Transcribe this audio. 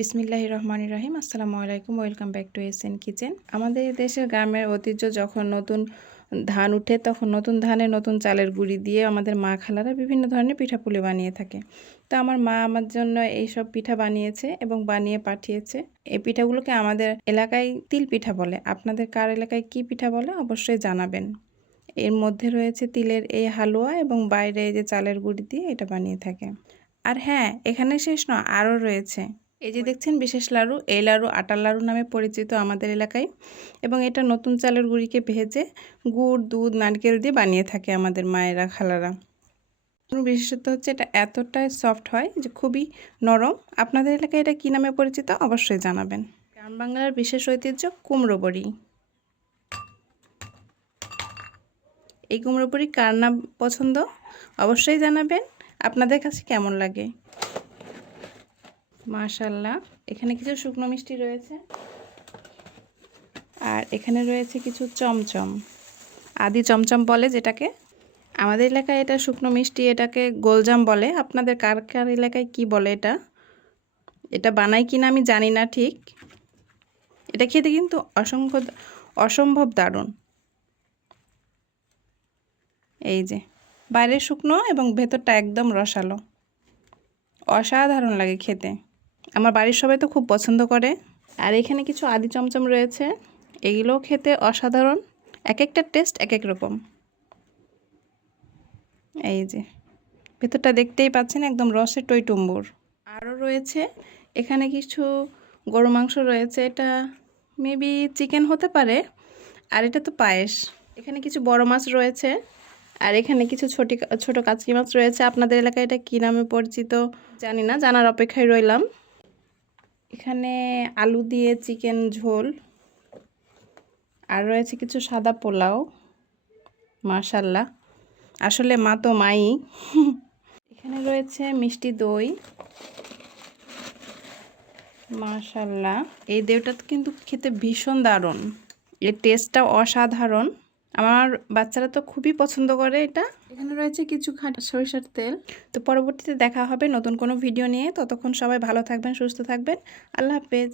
বিসমিল্লাহির রহমানির রহিম। আসসালামু আলাইকুম, welcome back to SN kitchen. আমাদের দেশের গ্রামের ঐতিহ্য, যখন নতুন ধান উঠে তখন নতুন ধানে নতুন চালের গুঁড়ি দিয়ে আমাদের মা খালারা বিভিন্ন ধরনের পিঠাপুলি বানিয়ে থাকে। তো আমার মা আমার জন্য এইসব পিঠা বানিয়েছে এবং বানিয়ে পাঠিয়েছে। এই পিঠাগুলোকে আমাদের এলাকায় তিল পিঠা বলে। আপনাদের কার এলাকায় কি পিঠা বলে অবশ্যই জানাবেন। এর মধ্যে রয়েছে তিলের এই হালুয়া এবং বাইরে এই যে চালের গুঁড়ি দিয়ে এটা বানিয়ে থাকে। আর হ্যাঁ, এখানে শেষ নয়, আরও রয়েছে। এই যে দেখছেন বিশেষ লাড়ু, এই লাড়ু আটার লাড়ু নামে পরিচিত আমাদের এলাকায়, এবং এটা নতুন চালের গুঁড়িকে ভেজে গুড়, দুধ, নারকেল দিয়ে বানিয়ে থাকে আমাদের মায়েরা, খালারা। বিশেষত হচ্ছে এটা এতটাই সফট হয় যে খুবই নরম। আপনাদের এলাকায় এটা কী নামে পরিচিত অবশ্যই জানাবেন। গ্রাম বাংলার বিশেষ ঐতিহ্য কুমড়ো বড়ি। এই কুমড়ো বড়ি কার না পছন্দ অবশ্যই জানাবেন। আপনাদের কাছে কেমন লাগে? মাশাআল্লাহ, এখানে কিছু শুকনো মিষ্টি রয়েছে, আর এখানে রয়েছে কিছু চমচম, আদি চমচম বলে যেটাকে। আমাদের এলাকায় এটা শুকনো মিষ্টি, এটাকে গোলজাম বলে। আপনাদের কার কার এলাকায় কি বলে এটা? এটা বানাই কিনা আমি জানি না ঠিক। এটা খেতে কিন্তু অসম্ভব দারুণ। এই যে বাইরে শুকনো এবং ভেতরটা একদম রসালো, অসাধারণ লাগে খেতে। আমার বাড়ির সবাই তো খুব পছন্দ করে। আর এখানে কিছু আদি চমচম রয়েছে, এগুলো খেতে অসাধারণ। এক একটা টেস্ট এক এক রকম। এই যে ভেতরটা দেখতেই পাচ্ছেন, একদম রসে টইটুম্বুর। আরও রয়েছে এখানে কিছু গরু মাংস রয়েছে, এটা মেবি চিকেন হতে পারে। আর এটা তো পায়েস। এখানে কিছু বড় মাছ রয়েছে, আর এখানে কিছু ছোট কাচকি মাছ রয়েছে। আপনাদের এলাকায় এটা কী নামে পরিচিত জানি না, জানার অপেক্ষায় রইলাম। এখানে আলু দিয়ে চিকেন ঝোল, আর রয়েছে কিছু সাদা পোলাও। মাশাল্লাহ, আসলে মা তো মাই। এখানে রয়েছে মিষ্টি দই। মাশাল্লাহ, এই দইটা কিন্তু খেতে ভীষণ দারুণ, এর টেস্টটা অসাধারণ। আমার বাচ্চারা তো খুবই পছন্দ করে এটা। এখানে রয়েছে কিছু খাঁটি সরিষার তেল। তো পরবর্তীতে দেখা হবে নতুন কোনো ভিডিও নিয়ে। ততক্ষণ সবাই ভালো থাকবেন, সুস্থ থাকবেন। আল্লাহ হাফেজ।